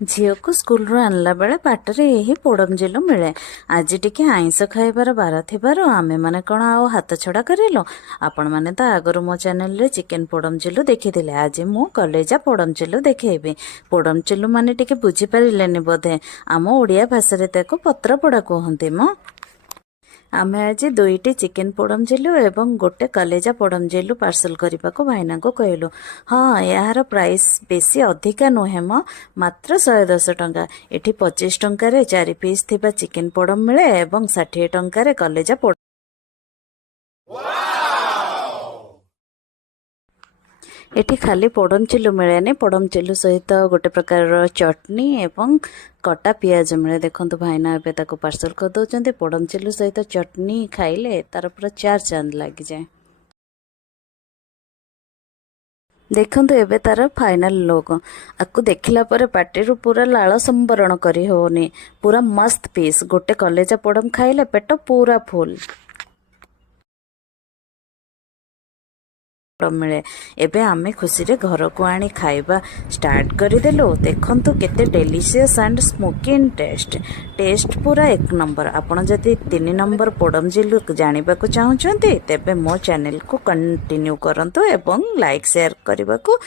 झील को स्कूल रू आनला बेले बाटरे यही पोडम जिलु मिले। आज टिके आइंस खाइबार बार थिबार आमे माने कौन आओ हाथ छड़ा करिलु। आपण माने तो आगରୁ मो चैनल रे चिकन पोडम जिलु देखिथिले। आज मु कलेजा पोडम जिलु देखेबी। पोडम जिलु माने टिके बुझी परिलेनी बोधे। आम ओडिया भाषा रे ताको पत्र पोड़ा कहंती मो। आमे आज दुईटी चिकेन पोडम जिलु एवं गोटे कलेजा पोडम जिलु पार्सल करने को भाईना को कहलु। हाँ यार प्राइस बेसी अधिका नुहे मो, मात्र 110 टंका। एठी 25 टंका 4 पीस थिबा चिकेन पोडम मिले एवं 60 टंका कलेजा पोडम। एठी खाली पोडम चिलु मिलेनी, पोडम चिलु सहित गोटे प्रकार चटनी एवं कटा पियाज मिले। देखंतु भाईना एबे ताको पार्सल कर दउचंती। पोडम चिलु सहित चटनी खाइले तार पूरा 4 चांद लागि जाए। देखंतु एबे तार फाइनल लोग आकु देखिला पर पाटिरु पूरा लाल संबरण करी होनी। पूरा मस्त पीस। गोटे कलेजा पोडम खाइले पेट पूरा फुल मिले। एबे आमे खुशी रे घर को आनी खाइबा स्टार्ट करिदेलु। देखंतु केते delicious and smoky in taste पूरा 1 नंबर। आपण जदि 3 नंबर पोडम जिलु जानिबा को चाहुचंती तेबे मो चैनल को कंटिन्यू करंतु एवं लाइक शेयर करबा को